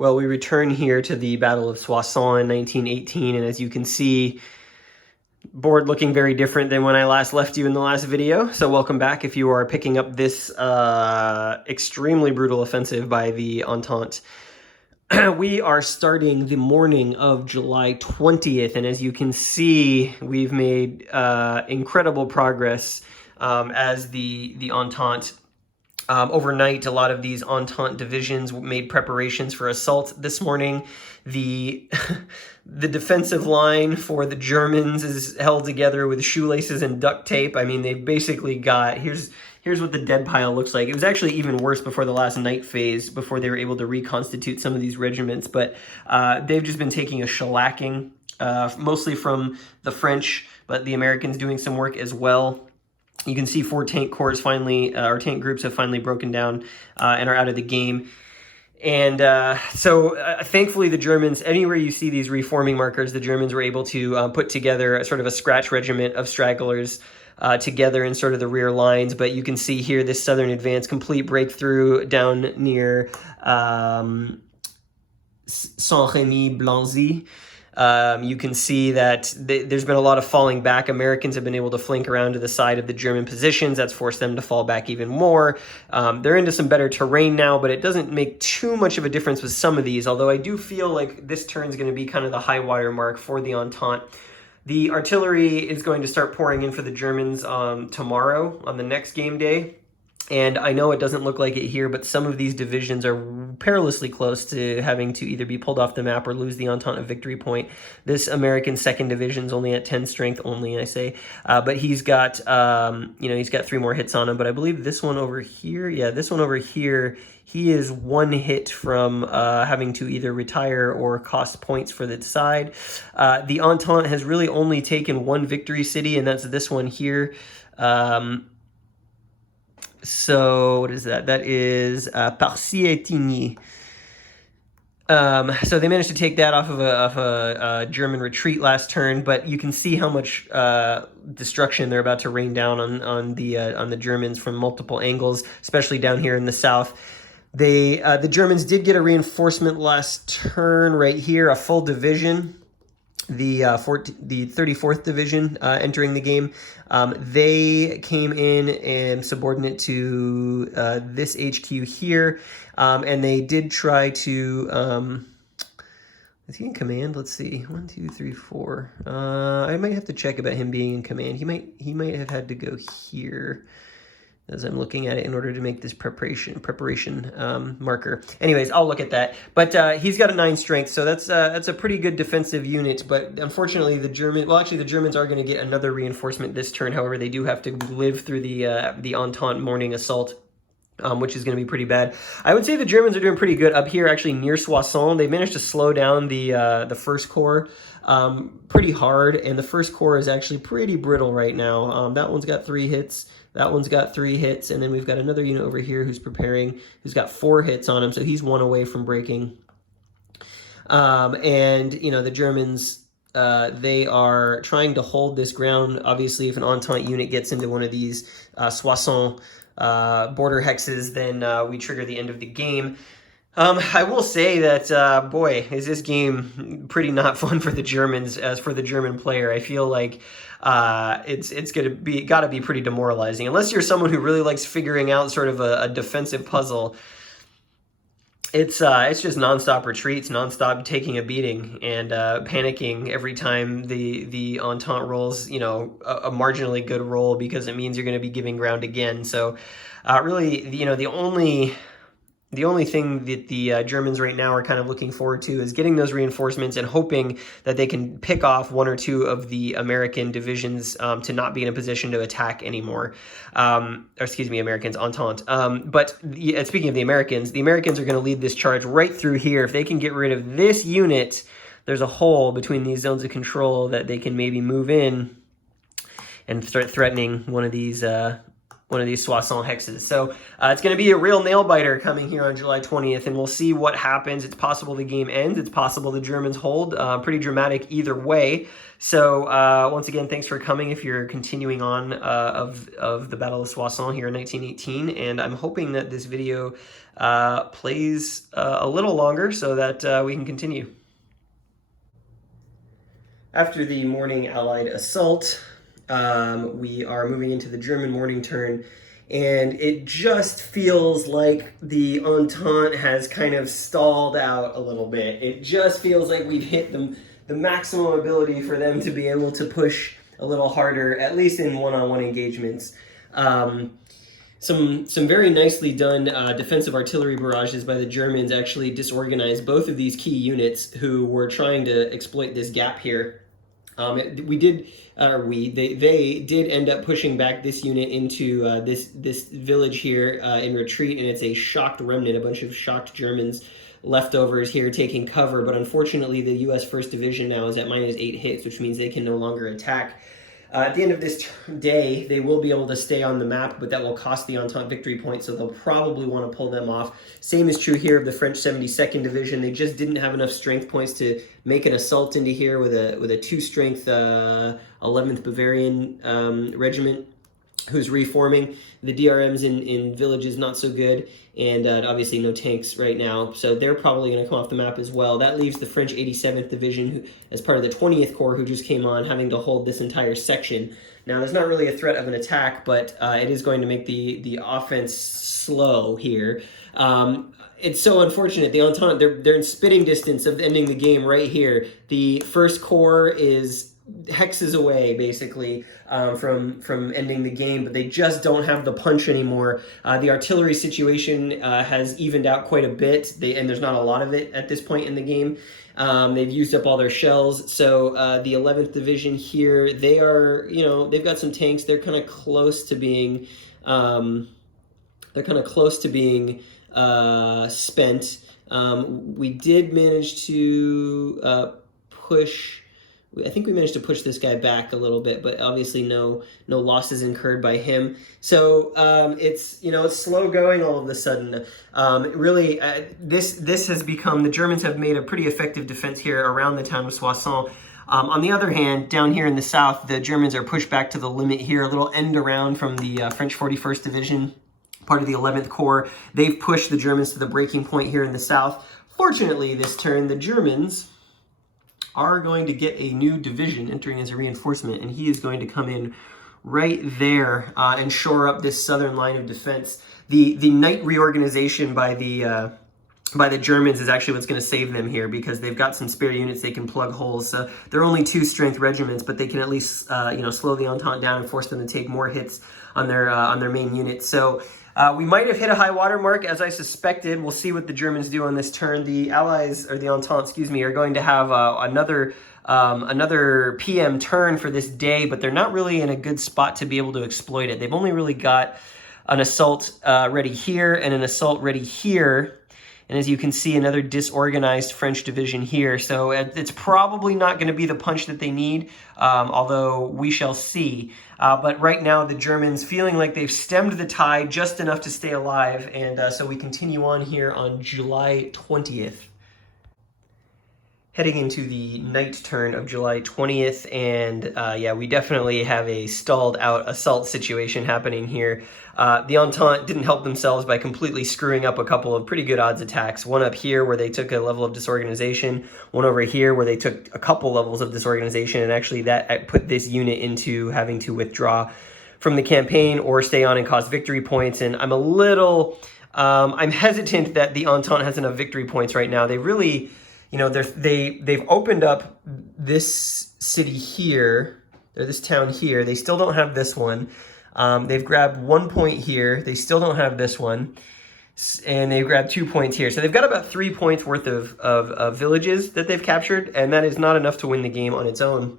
Well, we return here to the Battle of Soissons in 1918, and as you can see, board looking very different than when I last left you in the last video. So welcome back if you are picking up this extremely brutal offensive by the Entente. We are starting the morning of July 20th, and as you can see, we've made incredible progress as the Entente. Overnight, a lot of these Entente divisions made preparations for assault this morning. The defensive line for the Germans is held together with shoelaces and duct tape. I mean, they've basically got, here's what the dead pile looks like. It was actually even worse before the last night phase, before they were able to reconstitute some of these regiments. But they've just been taking a shellacking, mostly from the French, but the Americans doing some work as well. You can see 4 tank corps finally, or tank groups have finally broken down and are out of the game. And so thankfully the Germans, anywhere you see these reforming markers, the Germans were able to put together a sort of a scratch regiment of stragglers together in sort of the rear lines. But you can see here this southern advance, complete breakthrough down near Saint-Rémy-Blanzy. You can see that there's been a lot of falling back. Americans have been able to flank around to the side of the German positions. That's forced them to fall back even more. They're into some better terrain now, but it doesn't make too much of a difference with some of these, although I do feel like this turn is going to be kind of the high water mark for the Entente. The artillery is going to start pouring in for the Germans tomorrow on the next game day. And I know it doesn't look like it here, but some of these divisions are perilously close to having to either be pulled off the map or lose the Entente a victory point. This American 2nd Division is only at 10 strength only, I say. But he's got, he's got 3 more hits on him. But I believe this one over here, this one over here, he is 1 hit from having to either retire or cost points for the side. The Entente has really only taken 1 victory city, and that's this one here. So what is that? That is Parcy-Etigny. So they managed to take that off of a German retreat last turn, but you can see how much destruction they're about to rain down on the Germans from multiple angles, especially down here in the south. The Germans did get a reinforcement last turn right here, a full division. The 34th Division entering the game. They came in and subordinate to this HQ here, and they did try to... is he in command? Let's see. 1, 2, 3, 4. I might have to check about him being in command. He might have had to go here as I'm looking at it in order to make this preparation marker. Anyways, I'll look at that. But he's got a 9 strength, so that's a pretty good defensive unit. But unfortunately, the Germans are going to get another reinforcement this turn. However, they do have to live through the Entente morning assault, which is going to be pretty bad. I would say the Germans are doing pretty good up here, actually near Soissons. They've managed to slow down the 1st Corps pretty hard, and the 1st Corps is actually pretty brittle right now. That one's got 3 hits. That one's got 3 hits, and then we've got another unit over here who's preparing, who's got 4 hits on him, so he's 1 away from breaking. And, the Germans, they are trying to hold this ground. Obviously, if an Entente unit gets into one of these Soissons border hexes, then we trigger the end of the game. I will say that, boy, is this game pretty not fun for the Germans, as for the German player. I feel like it's got to be pretty demoralizing. Unless you're someone who really likes figuring out sort of a defensive puzzle. It's just nonstop retreats, nonstop taking a beating, and panicking every time the Entente rolls, a marginally good roll, because it means you're going to be giving ground again. So really, the only thing that the Germans right now are kind of looking forward to is getting those reinforcements and hoping that they can pick off 1 or 2 of the American divisions to not be in a position to attack anymore. Americans, Entente. But speaking of the Americans are going to lead this charge right through here. If they can get rid of this unit, there's a hole between these zones of control that they can maybe move in and start threatening one of these Soissons hexes. So it's going to be a real nail biter coming here on July 20th, and we'll see what happens. It's possible the game ends. It's possible the Germans hold. Pretty dramatic either way. So once again, thanks for coming if you're continuing on of the Battle of Soissons here in 1918, and I'm hoping that this video plays a little longer so that we can continue. After the morning Allied assault, we are moving into the German morning turn, and it just feels like the Entente has kind of stalled out a little bit. It just feels like we've hit the maximum ability for them to be able to push a little harder, at least in one-on-one engagements. Some very nicely done defensive artillery barrages by the Germans actually disorganized both of these key units who were trying to exploit this gap here. They did end up pushing back this unit into this village here in retreat, and it's a shocked remnant, a bunch of shocked Germans leftovers here taking cover. But unfortunately, the U.S. 1st Division now is at -8 hits, which means they can no longer attack. At the end of this day, they will be able to stay on the map, but that will cost the Entente victory points, so they'll probably want to pull them off. Same is true here of the French 72nd Division. They just didn't have enough strength points to make an assault into here with a 2-strength 11th Bavarian Regiment who's reforming. The DRMs in villages not so good, and obviously no tanks right now, so they're probably going to come off the map as well. That leaves the French 87th Division, who, as part of the 20th Corps, who just came on, having to hold this entire section. Now, there's not really a threat of an attack, but it is going to make the offense slow here. It's so unfortunate. The Entente, they're in spitting distance of ending the game right here. The 1st Corps is hexes away, basically, from ending the game, but they just don't have the punch anymore. The artillery situation has evened out quite a bit, and there's not a lot of it at this point in the game. They've used up all their shells, so the 11th Division here, they are, they've got some tanks. They're kind of close to being, spent. We did manage to push. I think we managed to push this guy back a little bit, but obviously no losses incurred by him. So it's slow going all of a sudden. Really, this has become, the Germans have made a pretty effective defense here around the town of Soissons. On the other hand, down here in the south, the Germans are pushed back to the limit here, a little end around from the French 41st Division, part of the 11th Corps. They've pushed the Germans to the breaking point here in the south. Fortunately, this turn, the Germans are going to get a new division entering as a reinforcement, and he is going to come in right there and shore up this southern line of defense. The night reorganization by the Germans is actually what's going to save them here, because they've got some spare units they can plug holes. They're only 2-strength regiments, but they can at least slow the Entente down and force them to take more hits on their main units. So we might have hit a high water mark, as I suspected. We'll see what the Germans do on this turn. The Allies, or the Entente, excuse me, are going to have another PM turn for this day, but they're not really in a good spot to be able to exploit it. They've only really got an assault ready here and an assault ready here. And as you can see, another disorganized French division here. So it's probably not going to be the punch that they need, although we shall see. But right now, the Germans feeling like they've stemmed the tide just enough to stay alive. And so we continue on here on July 20th. Heading into the night turn of July 20th, and yeah, we definitely have a stalled out assault situation happening here. The Entente didn't help themselves by completely screwing up a couple of pretty good odds attacks. One up here where they took a level of disorganization, one over here where they took a couple levels of disorganization, and actually that put this unit into having to withdraw from the campaign or stay on and cost victory points. And I'm a little, I'm hesitant that the Entente has enough victory points right now. They really, they've opened up this city here, or this town here. They still don't have this one. They've grabbed 1 point here. They still don't have this one. And they've grabbed 2 points here. So they've got about 3 points worth of villages that they've captured, and that is not enough to win the game on its own.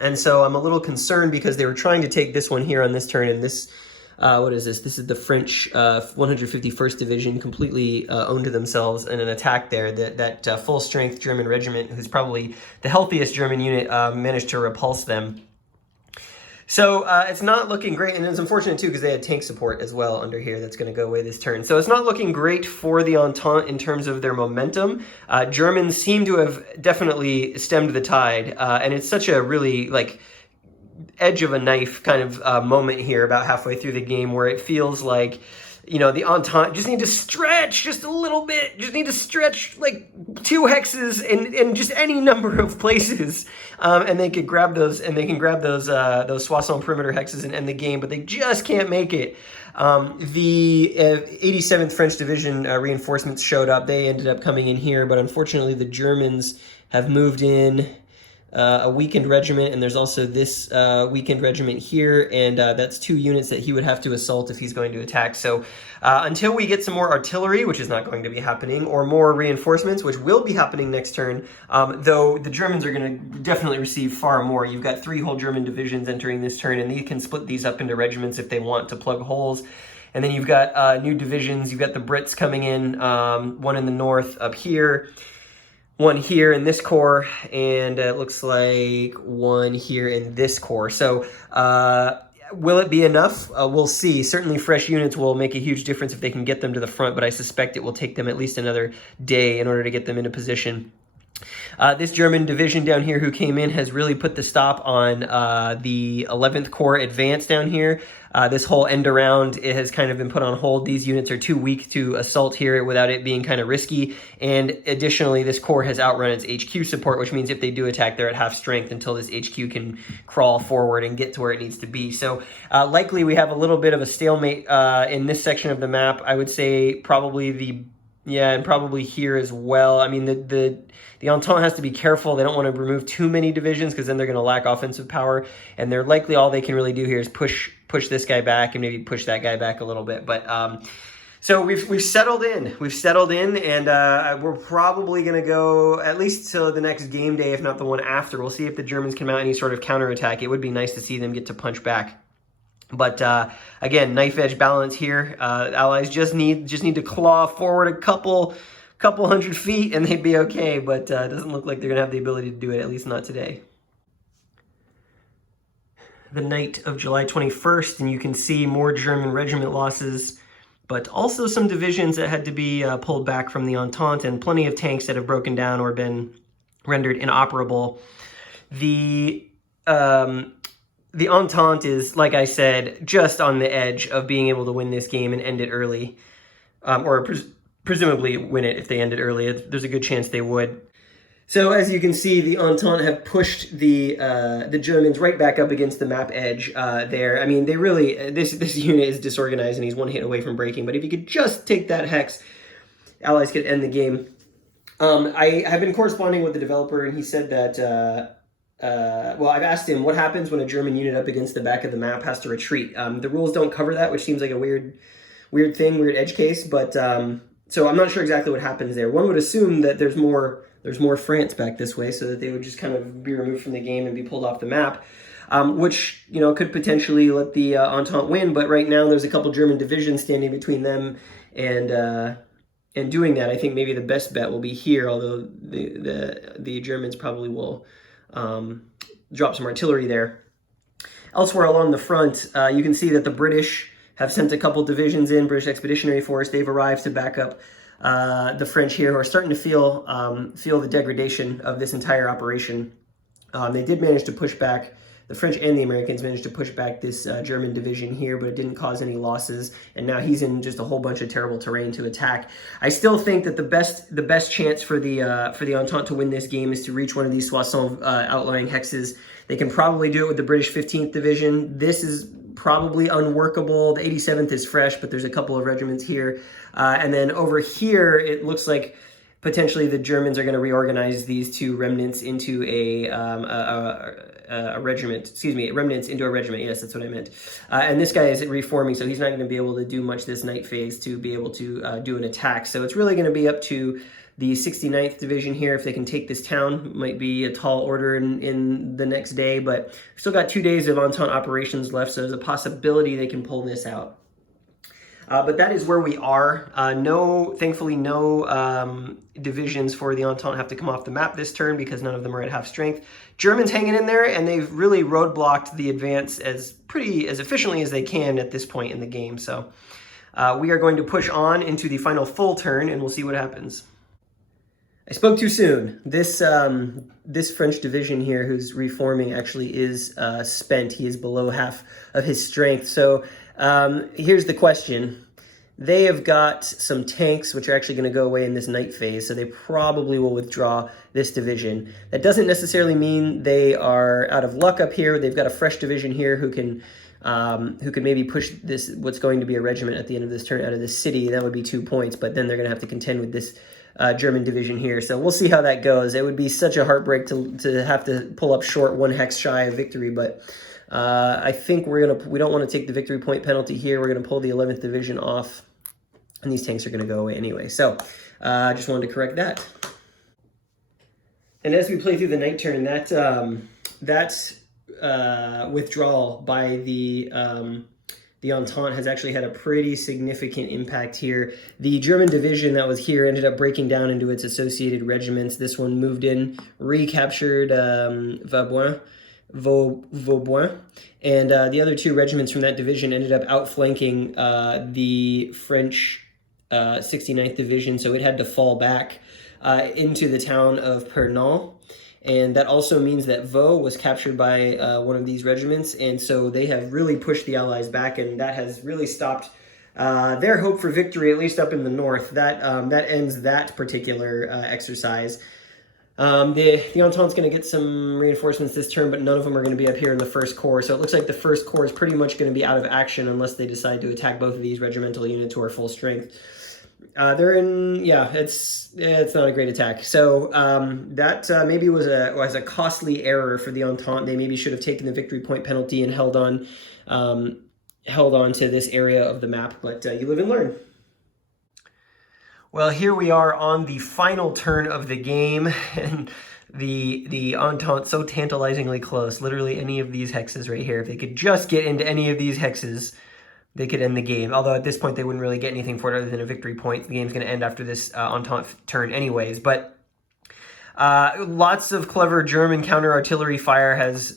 And so I'm a little concerned because they were trying to take this one here on this turn, and this, what is this? This is the French 151st Division, completely owned to themselves in an attack there. That full-strength German regiment, who's probably the healthiest German unit, managed to repulse them. So it's not looking great, and it's unfortunate too because they had tank support as well under here that's going to go away this turn. So it's not looking great for the Entente in terms of their momentum. Germans seem to have definitely stemmed the tide, and it's such a really like edge of a knife kind of moment here about halfway through the game where it feels like, you know, the Entente just need to stretch just a little bit, just need to stretch like 2 hexes in just any number of places, and they could grab those, and they can grab those Soissons perimeter hexes and end the game, but they just can't make it. The 87th French Division reinforcements showed up. They ended up coming in here, but unfortunately the Germans have moved in a weakened regiment, and there's also this weakened regiment here, and that's 2 units that he would have to assault if he's going to attack. So until we get some more artillery, which is not going to be happening, or more reinforcements, which will be happening next turn, though the Germans are going to definitely receive far more. You've got 3 whole German divisions entering this turn, and they can split these up into regiments if they want to plug holes. And then you've got new divisions. You've got the Brits coming in, one in the north up here, one here in this corps, and it looks like one here in this corps. So will it be enough? We'll see. Certainly fresh units will make a huge difference if they can get them to the front, but I suspect it will take them at least another day in order to get them into position. This German division down here who came in has really put the stop on the 11th Corps advance down here. This whole end around, it has kind of been put on hold. These units are too weak to assault here without it being kind of risky. And additionally, this corps has outrun its HQ support, which means if they do attack, they're at half strength until this HQ can crawl forward and get to where it needs to be. So likely we have a little bit of a stalemate in this section of the map. I would say probably and probably here as well. I mean, the Entente has to be careful. They don't want to remove too many divisions because then they're going to lack offensive power. And they're likely all they can really do here is push this guy back and maybe push that guy back a little bit. But so we've settled in. We've settled in, and we're probably going to go at least till the next game day, if not the one after. We'll see if the Germans can mount any sort of counterattack. It would be nice to see them get to punch back. But again, knife edge balance here. Allies just need to claw forward a couple 100 feet and they'd be okay. But it doesn't look like they're gonna have the ability to do it, at least not today. The night of July 21st, and you can see more German regiment losses, but also some divisions that had to be pulled back from the Entente, and plenty of tanks that have broken down or been rendered inoperable. The Entente is, like I said, just on the edge of being able to win this game and end it early, or presumably win it if they end it early. There's a good chance they would. So as you can see, the Entente have pushed the Germans right back up against the map edge there. I mean, they really, this unit is disorganized and he's one hit away from breaking, but if you could just take that hex, Allies could end the game. I have been corresponding with the developer, and he said that well, I've asked him what happens when a German unit up against the back of the map has to retreat. The rules don't cover that, which seems like a weird edge case, but so I'm not sure exactly what happens there. One would assume that there's more France back this way, so that they would just kind of be removed from the game and be pulled off the map, which, you know, could potentially let the Entente win, but right now there's a couple German divisions standing between them and doing that. I think maybe the best bet will be here, although the Germans probably will drop some artillery there. Elsewhere along the front, you can see that the British have sent a couple divisions in, British Expeditionary Force. They've arrived to back up the French here, who are starting to feel the degradation of this entire operation. They did manage to push back, the French and the Americans managed to push back this German division here, but it didn't cause any losses, and now he's in just a whole bunch of terrible terrain to attack. I still think that the best chance for the Entente to win this game is to reach one of these Soissons outlying hexes. They can probably do it with the British 15th Division. This is probably unworkable. The 87th is fresh, but there's a couple of regiments here. And then over here, it looks like potentially the Germans are going to reorganize these 2 remnants into a regiment. Excuse me, remnants into a regiment. Yes, that's what I meant. And this guy is reforming, so he's not going to be able to do much this night phase to be able to do an attack. So it's really going to be up to the 69th Division here. If they can take this town, it might be a tall order in the next day, but we've still got 2 days of Entente operations left, so there's a possibility they can pull this out. But that is where we are. Thankfully, no divisions for the Entente have to come off the map this turn because none of them are at half strength. Germans hanging in there, and they've really roadblocked the advance as efficiently as they can at this point in the game. So we are going to push on into the final full turn, and we'll see what happens. I spoke too soon. This French division here who's reforming actually is spent. He is below half of his strength. So here's the question. They have got some tanks which are actually going to go away in this night phase, so they probably will withdraw this division. That doesn't necessarily mean they are out of luck up here. They've got a fresh division here who can maybe push this, what's going to be a regiment at the end of this turn, out of this city. That would be 2 points, but then they're going to have to contend with this German division here. So we'll see how that goes. It would be such a heartbreak to have to pull up short 1 hex shy of victory, but I think we don't want to take the victory point penalty here. We're going to pull the 11th division off, and these tanks are going to go away anyway. So I just wanted to correct that. And as we play through the night turn, that withdrawal by the Entente has actually had a pretty significant impact here. The German division that was here ended up breaking down into its associated regiments. This one moved in, recaptured Vauboin, and the other 2 regiments from that division ended up outflanking the French 69th Division, so it had to fall back into the town of Pernon. And that also means that Vaux was captured by one of these regiments, and so they have really pushed the Allies back, and that has really stopped their hope for victory, at least up in the north. That ends that particular exercise. The Entente's going to get some reinforcements this turn, but none of them are going to be up here in the First Corps. So it looks like the First Corps is pretty much going to be out of action unless they decide to attack both of these regimental units who are full strength. It's not a great attack. So that maybe was a costly error for the Entente. They maybe should have taken the victory point penalty and held on to this area of the map. But you live and learn. Well, here we are on the final turn of the game, and the Entente so tantalizingly close. Literally any of these hexes right here. If they could just get into any of these hexes, they could end the game. Although at this point they wouldn't really get anything for it other than a victory point. The game's going to end after this Entente turn anyways. But lots of clever German counter-artillery fire has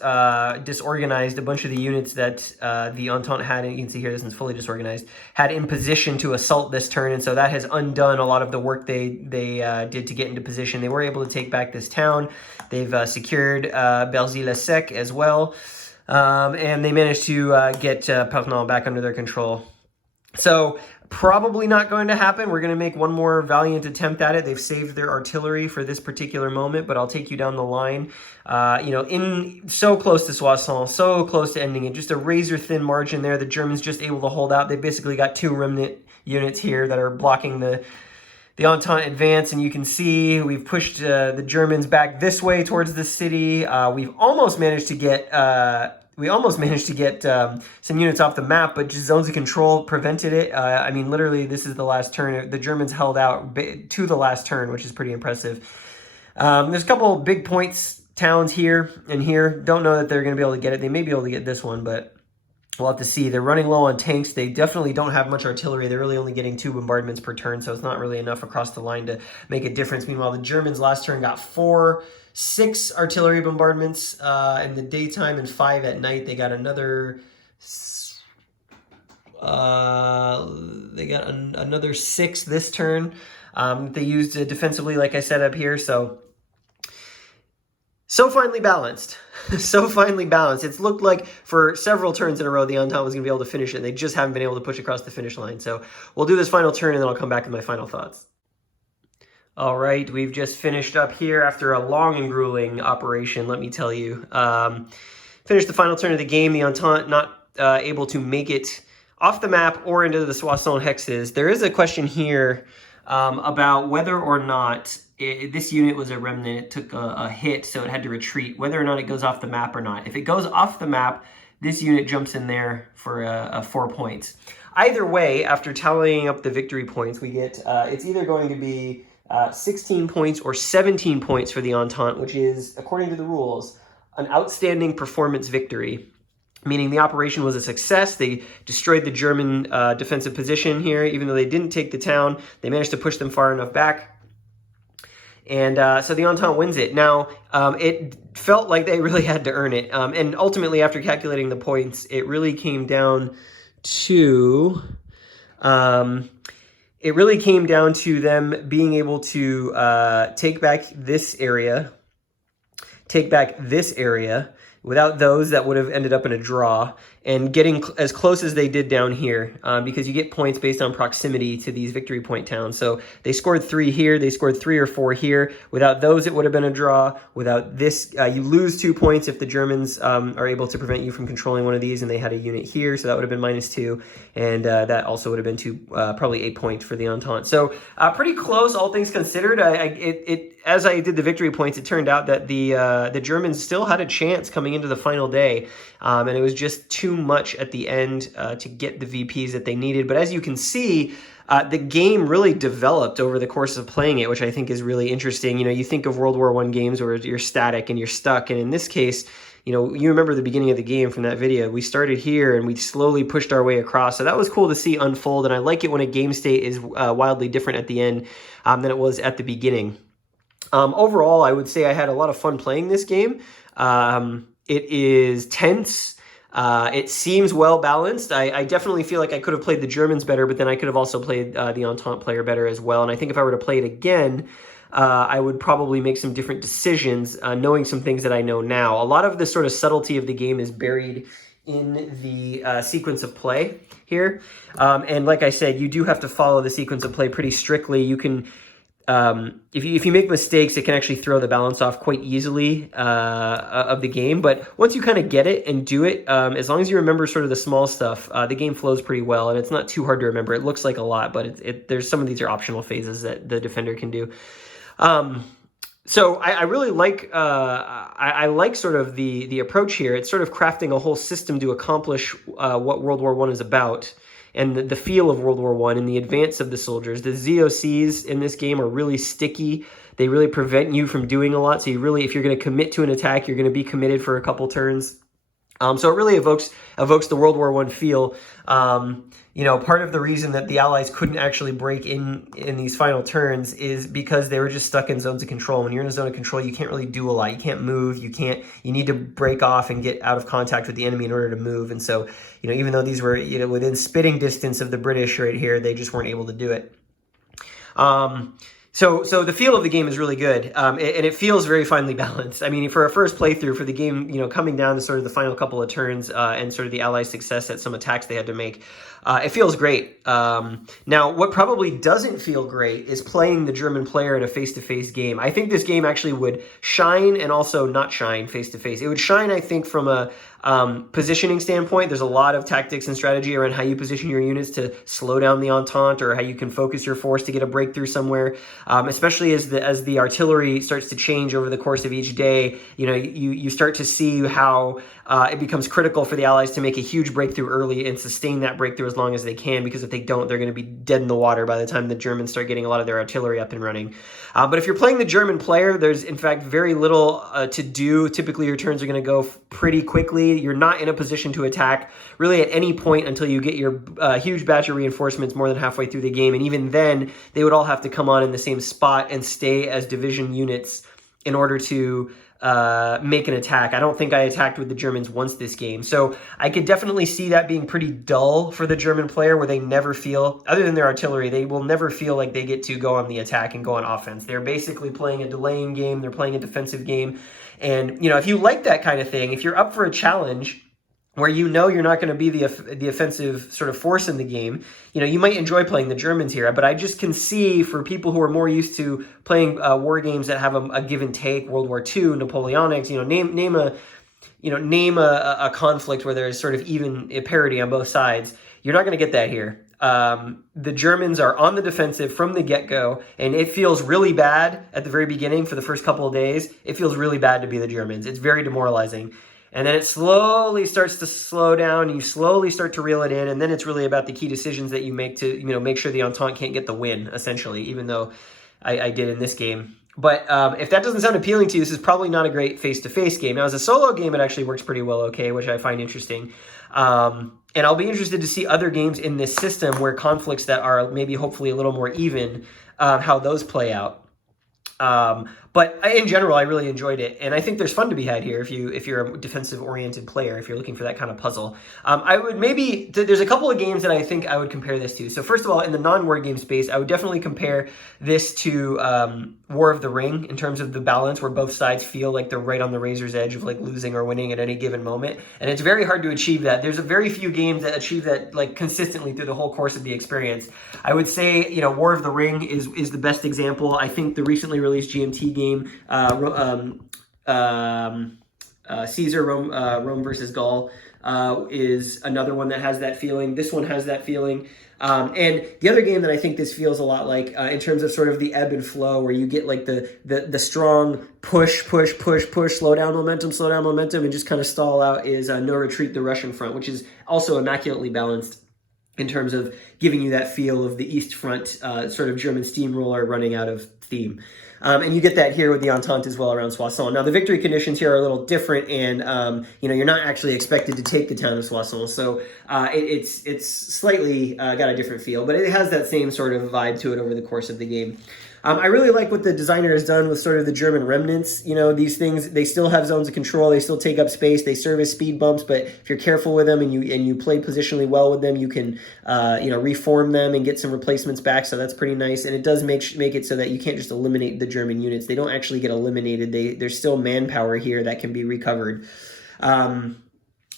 disorganized a bunch of the units that the Entente had. And you can see here this is fully disorganized. Had in position to assault this turn. And so that has undone a lot of the work they did to get into position. They were able to take back this town. They've secured Berzy-le-Sec as well. And they managed to get Pernon back under their control. So probably not going to happen. We're going to make one more valiant attempt at it. They've saved their artillery for this particular moment, but I'll take you down the line. In so close to Soissons, so close to ending it. Just a razor-thin margin there. The Germans just able to hold out. They basically got 2 remnant units here that are blocking the Entente advance, and you can see we've pushed the Germans back this way towards the city. We've almost managed to get some units off the map, but just zones of control prevented it. I mean, literally, this is the last turn. The Germans held out to the last turn, which is pretty impressive. There's a couple big points towns here and here. Don't know that they're going to be able to get it. They may be able to get this one, but we'll have to see. They're running low on tanks. They definitely don't have much artillery. They're really only getting 2 bombardments per turn, so it's not really enough across the line to make a difference. Meanwhile, the Germans last turn got 6 artillery bombardments in the daytime and 5 at night. They got another 6 this turn. They used defensively, like I said up here, so finely balanced. So finely balanced. It's looked like for several turns in a row the Entente was going to be able to finish it. They just haven't been able to push across the finish line. So we'll do this final turn, and then I'll come back with my final thoughts. All right, we've just finished up here after a long and grueling operation, let me tell you. Finished the final turn of the game. The Entente not able to make it off the map or into the Soissons hexes. There is a question here about whether or not this unit was a remnant. It took a hit, so it had to retreat, whether or not it goes off the map or not. If it goes off the map, this unit jumps in there for 4 points. Either way, after tallying up the victory points, we get, it's either going to be 16 points or 17 points for the Entente, which is, according to the rules, an outstanding performance victory. meaning the operation was a success. They destroyed the German defensive position here. Even though they didn't take the town, they managed to push them far enough back. And so the Entente wins it. Now, it felt like they really had to earn it. And ultimately, after calculating the points, it really came down to... them being able to take back this area. Without those, that would have ended up in a draw, and getting as close as they did down here, because you get points based on proximity to these victory point towns. So they scored 3 here, they scored 3 or 4 here. Without those, it would have been a draw. Without this, you lose 2 points if the Germans are able to prevent you from controlling one of these, and they had a unit here, so that would have been -2, and that also would have been probably 8 points for the Entente. So pretty close, all things considered. As I did the victory points, it turned out that the Germans still had a chance coming into the final day, and it was just too much at the end to get the VPs that they needed. But as you can see, the game really developed over the course of playing it, which I think is really interesting. You know, you think of World War I games where you're static and you're stuck, and in this case, you know, you remember the beginning of the game from that video. We started here and we slowly pushed our way across. So that was cool to see unfold, and I like it when a game state is wildly different at the end than it was at the beginning. Overall, I would say I had a lot of fun playing this game. It is tense. It seems well balanced. I definitely feel like I could have played the Germans better, but then I could have also played the Entente player better as well. And I think if I were to play it again, I would probably make some different decisions, knowing some things that I know now. A lot of the sort of subtlety of the game is buried in the sequence of play here. And like I said, you do have to follow the sequence of play pretty strictly. You can... if you make mistakes, it can actually throw the balance off quite easily of the game. But once you kind of get it and do it, as long as you remember sort of the small stuff, the game flows pretty well, and it's not too hard to remember. It looks like a lot, but there's some of these are optional phases that the defender can do. So I really like I like sort of the approach here. It's sort of crafting a whole system to accomplish what World War I is about, and the feel of World War I and the advance of the soldiers. The ZOCs in this game are really sticky. They really prevent you from doing a lot. So you really, if you're going to commit to an attack, you're going to be committed for a couple turns. So it really evokes the World War I feel. You know, part of the reason that the Allies couldn't actually break in these final turns is because they were just stuck in zones of control. When you're in a zone of control, you can't really do a lot. You can't move. You need to break off and get out of contact with the enemy in order to move. And so, you know, even though these were, you know, within spitting distance of the British right here, they just weren't able to do it. So the feel of the game is really good, and it feels very finely balanced. I mean, for a first playthrough, for the game, you know, coming down to sort of the final couple of turns and sort of the Allies' success at some attacks they had to make, it feels great. Now, what probably doesn't feel great is playing the German player in a face-to-face game. I think this game actually would shine and also not shine face-to-face. It would shine, I think, from a positioning standpoint. There's a lot of tactics and strategy around how you position your units to slow down the Entente, or how you can focus your force to get a breakthrough somewhere. Especially as the artillery starts to change over the course of each day, you know, you start to see how it becomes critical for the Allies to make a huge breakthrough early and sustain that breakthrough as long as they can, because if they don't, they're going to be dead in the water by the time the Germans start getting a lot of their artillery up and running. But if you're playing the German player, there's in fact very little to do. Typically, your turns are going to go pretty quickly. You're not in a position to attack really at any point until you get your huge batch of reinforcements more than halfway through the game. And even then, they would all have to come on in the same spot and stay as division units in order to make an attack. I don't think I attacked with the Germans once this game. So I could definitely see that being pretty dull for the German player, where they never feel, other than their artillery, they will never feel like they get to go on the attack and go on offense. They're basically playing a delaying game. They're playing a defensive game. And, you know, if you like that kind of thing, if you're up for a challenge where you know you're not going to be the offensive sort of force in the game, you know, you might enjoy playing the Germans here. But I just can see, for people who are more used to playing war games that have a give and take, World War II, Napoleonics, you know, name a conflict where there's sort of even a parity on both sides. You're not going to get that here. The Germans are on the defensive from the get-go, and it feels really bad at the very beginning for the first couple of days. It feels really bad to be the Germans. It's very demoralizing. And then it slowly starts to slow down, and you slowly start to reel it in, and then it's really about the key decisions that you make to, you know, make sure the Entente can't get the win, essentially, even though I did in this game. But if that doesn't sound appealing to you, this is probably not a great face-to-face game. Now, as a solo game, it actually works pretty well okay, which I find interesting. And I'll be interested to see other games in this system where conflicts that are maybe hopefully a little more even, how those play out. But in general, I really enjoyed it, and I think there's fun to be had here if you're a defensive-oriented player, if you're looking for that kind of puzzle. I would maybe there's a couple of games that I think I would compare this to. So first of all, in the non-word game space, I would definitely compare this to War of the Ring in terms of the balance, where both sides feel like they're right on the razor's edge of like losing or winning at any given moment, and it's very hard to achieve that. There's a very few games that achieve that like consistently through the whole course of the experience. I would say War of the Ring is the best example. I think the recently released GMT game. Caesar Rome versus Gaul is another one that has that feeling. This one has that feeling. And the other game that I think this feels a lot like in terms of sort of the ebb and flow, where you get like the strong push, slow down momentum, and just kind of stall out, is No Retreat, the Russian front, which is also immaculately balanced in terms of giving you that feel of the East Front sort of German steamroller running out of theme. And you get that here with the Entente as well around Soissons. Now, the victory conditions here are a little different, and you're not actually expected to take the town of Soissons, so it's slightly got a different feel, but it has that same sort of vibe to it over the course of the game. I really like what the designer has done with sort of the German remnants. These things, they still have zones of control. They still take up space. They serve as speed bumps, but if you're careful with them and you play positionally well with them, you can reform them and get some replacements back. So that's pretty nice. And it does make it so that you can't just eliminate the German units. They don't actually get eliminated. There's still manpower here that can be recovered. I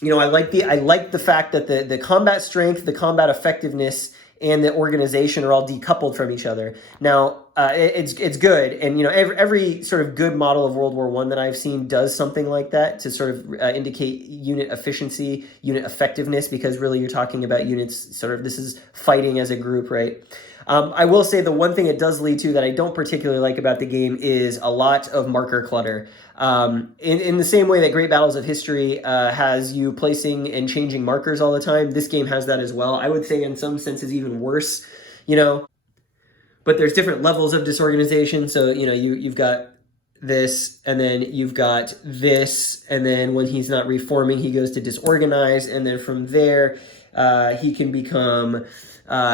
like the fact that the combat strength, the combat effectiveness, and the organization are all decoupled from each other. Now, it's good, and every sort of good model of World War I that I've seen does something like that to sort of indicate unit efficiency, unit effectiveness, because really you're talking about units sort of, this is fighting as a group, right? I will say the one thing it does lead to that I don't particularly like about the game is a lot of marker clutter. In the same way that Great Battles of History has you placing and changing markers all the time, this game has that as well. I would say in some senses even worse, but there's different levels of disorganization. So, you've got this, and then you've got this, and then when he's not reforming, he goes to disorganize, and then from there, he can become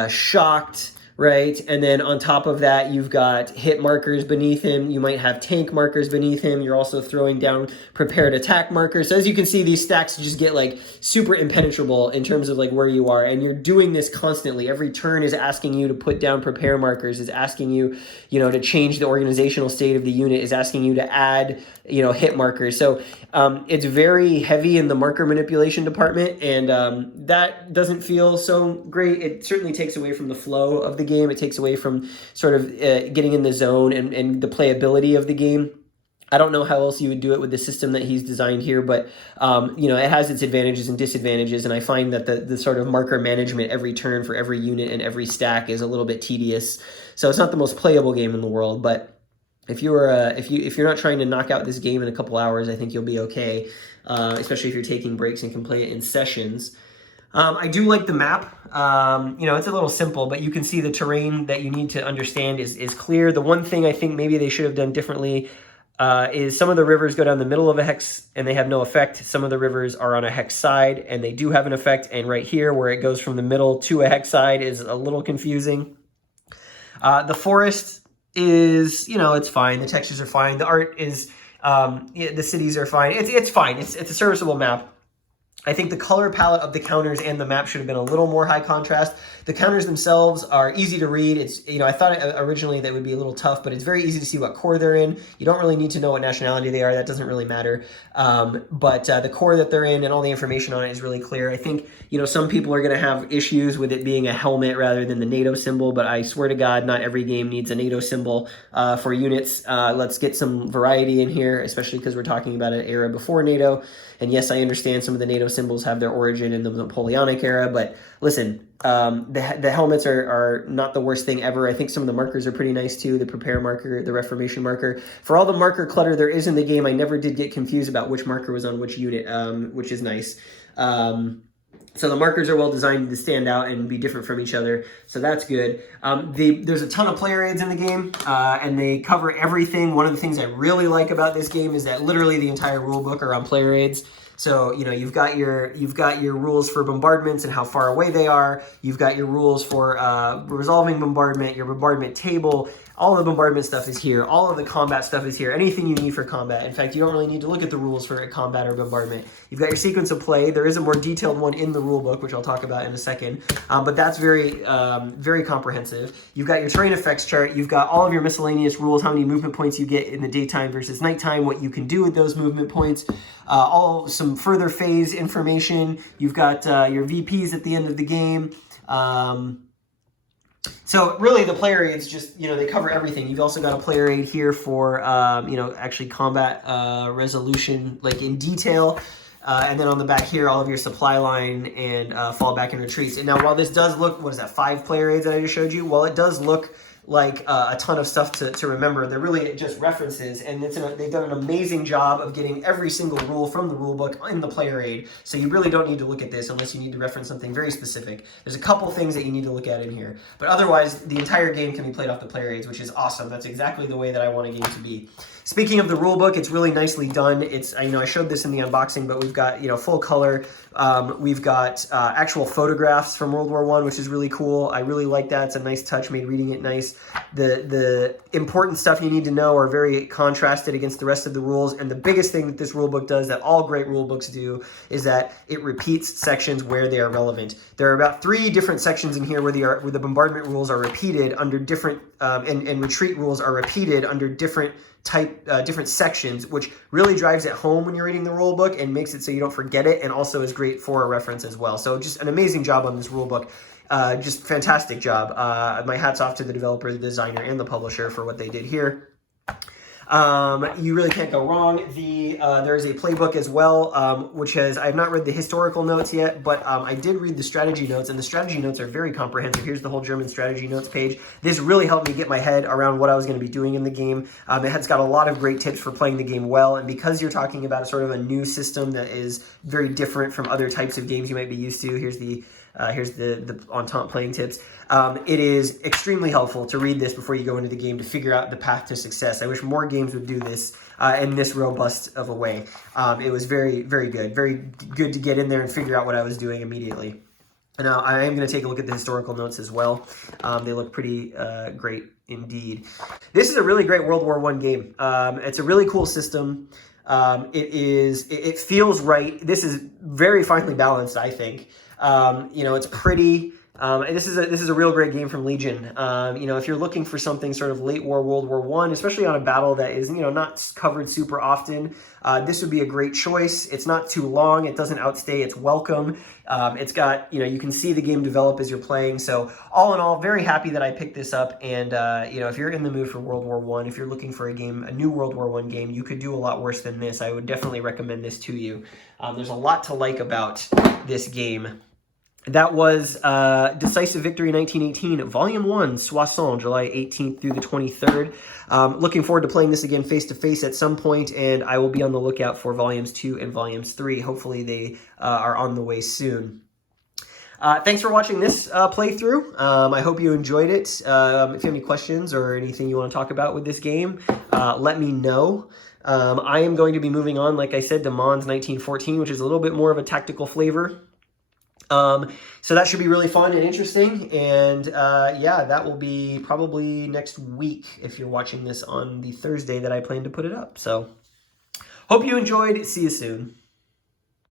shocked, right? And then on top of that, you've got hit markers beneath him. You might have tank markers beneath him. You're also throwing down prepared attack markers. So as you can see, these stacks just get like super impenetrable in terms of like where you are. And you're doing this constantly. Every turn is asking you to put down prepare markers, is asking you, to change the organizational state of the unit, is asking you to add, hit markers. So it's very heavy in the marker manipulation department, and that doesn't feel so great. It certainly takes away from the flow of the game. It takes away from sort of getting in the zone and the playability of the game. I don't know how else you would do it with the system that he's designed here, but it has its advantages and disadvantages, and I find that the sort of marker management every turn for every unit and every stack is a little bit tedious. So it's not the most playable game in the world, but if you're not trying to knock out this game in a couple hours, I think you'll be okay, especially if you're taking breaks and can play it in sessions. I do like the map. It's a little simple, but you can see the terrain that you need to understand is clear. The one thing I think maybe they should have done differently is some of the rivers go down the middle of a hex and they have no effect. Some of the rivers are on a hex side and they do have an effect. And right here, where it goes from the middle to a hex side, is a little confusing. The forest is, it's fine. The textures are fine. The art is, the cities are fine. It's fine. It's a serviceable map. I think the color palette of the counters and the map should have been a little more high contrast. The counters themselves are easy to read. It's, I thought originally that would be a little tough, but it's very easy to see what corps they're in. You don't really need to know what nationality they are. That doesn't really matter. But the corps that they're in and all the information on it is really clear. I think, some people are going to have issues with it being a helmet rather than the NATO symbol, but I swear to God, not every game needs a NATO symbol for units. Let's get some variety in here, especially because we're talking about an era before NATO. And yes, I understand some of the NATO symbols have their origin in the Napoleonic era, but listen, the helmets are not the worst thing ever. I think some of the markers are pretty nice too. The prepare marker, the reformation marker. For all the marker clutter there is in the game, I never did get confused about which marker was on which unit, which is nice. So the markers are well designed to stand out and be different from each other. So that's good. There's a ton of player aids in the game, and they cover everything. One of the things I really like about this game is that literally the entire rule book are on player aids. So, you know, you've got your rules for bombardments and how far away they are. You've got your rules for resolving bombardment, your bombardment table. All the bombardment stuff is here. All of the combat stuff is here. Anything you need for combat. In fact, you don't really need to look at the rules for combat or bombardment. You've got your sequence of play. There is a more detailed one in the rule book, which I'll talk about in a second. But that's very, very comprehensive. You've got your terrain effects chart. You've got all of your miscellaneous rules, how many movement points you get in the daytime versus nighttime, what you can do with those movement points. Some further phase information. You've got your VPs at the end of the game. So really the player aids just, you know, they cover everything. You've also got a player aid here for, you know, actually combat resolution, like in detail. And then on the back here, all of your supply line and fallback and retreats. And now while this does look, what is that, 5 player aids that I just showed you? While it does look like a ton of stuff to remember, they're really just references, and they've done an amazing job of getting every single rule from the rule book in the player aid, so you really don't need to look at this unless you need to reference something very specific. There's a couple things that you need to look at in here, but otherwise the entire game can be played off the player aids, which is awesome. That's exactly the way that I want a game to be. Speaking of the rule book, it's really nicely done. It's, you know, I showed this in the unboxing, but we've got, you know, full color. We've got actual photographs from World War I, which is really cool. I really like that. It's a nice touch, made reading it nice. The important stuff you need to know are very contrasted against the rest of the rules. And the biggest thing that this rule book does, that all great rule books do, is that it repeats sections where they are relevant. There are about 3 different sections in here where the bombardment rules are repeated under different, and retreat rules are repeated under different different sections, which really drives it home when you're reading the rule book and makes it so you don't forget it, and also is great for a reference as well. So just an amazing job on this rule book. Just fantastic job. My hat's off to the developer, the designer, and the publisher for what they did here. You really can't go wrong. There's a playbook as well, which has, I have not read the historical notes yet, but I did read the strategy notes, and the strategy notes are very comprehensive. Here's the whole German strategy notes page. This really helped me get my head around what I was going to be doing in the game. It's got a lot of great tips for playing the game well, and because you're talking about sort of a new system that is very different from other types of games you might be used to, here's the Entente playing tips. It is extremely helpful to read this before you go into the game to figure out the path to success. I wish more games would do this in this robust of a way. It was very, very good to get in there and figure out what I was doing immediately. Now, I am going to take a look at the historical notes as well. They look pretty great indeed. This is a really great World War I game. It's a really cool system. It feels right. This is very finely balanced, I think. You know, it's pretty. And this is a real great game from Legion. You know, if you're looking for something sort of late war, World War I, especially on a battle that is, you know, not covered super often, this would be a great choice. It's not too long. It doesn't outstay its welcome. It's got, you know, you can see the game develop as you're playing. So all in all, very happy that I picked this up. And, you know, if you're in the mood for World War I, if you're looking for a game, a new World War I game, you could do a lot worse than this. I would definitely recommend this to you. There's a lot to like about this game. That was Decisive Victory 1918, Volume 1, Soissons, July 18th through the 23rd. Looking forward to playing this again face-to-face at some point, and I will be on the lookout for Volumes 2 and Volumes 3. Hopefully they are on the way soon. Thanks for watching this playthrough. I hope you enjoyed it. If you have any questions or anything you want to talk about with this game, let me know. I am going to be moving on, like I said, to Mons 1914, which is a little bit more of a tactical flavor. So that should be really fun and interesting, and yeah, that will be probably next week if you're watching this on the Thursday that I plan to put it up. So hope you enjoyed. See you soon.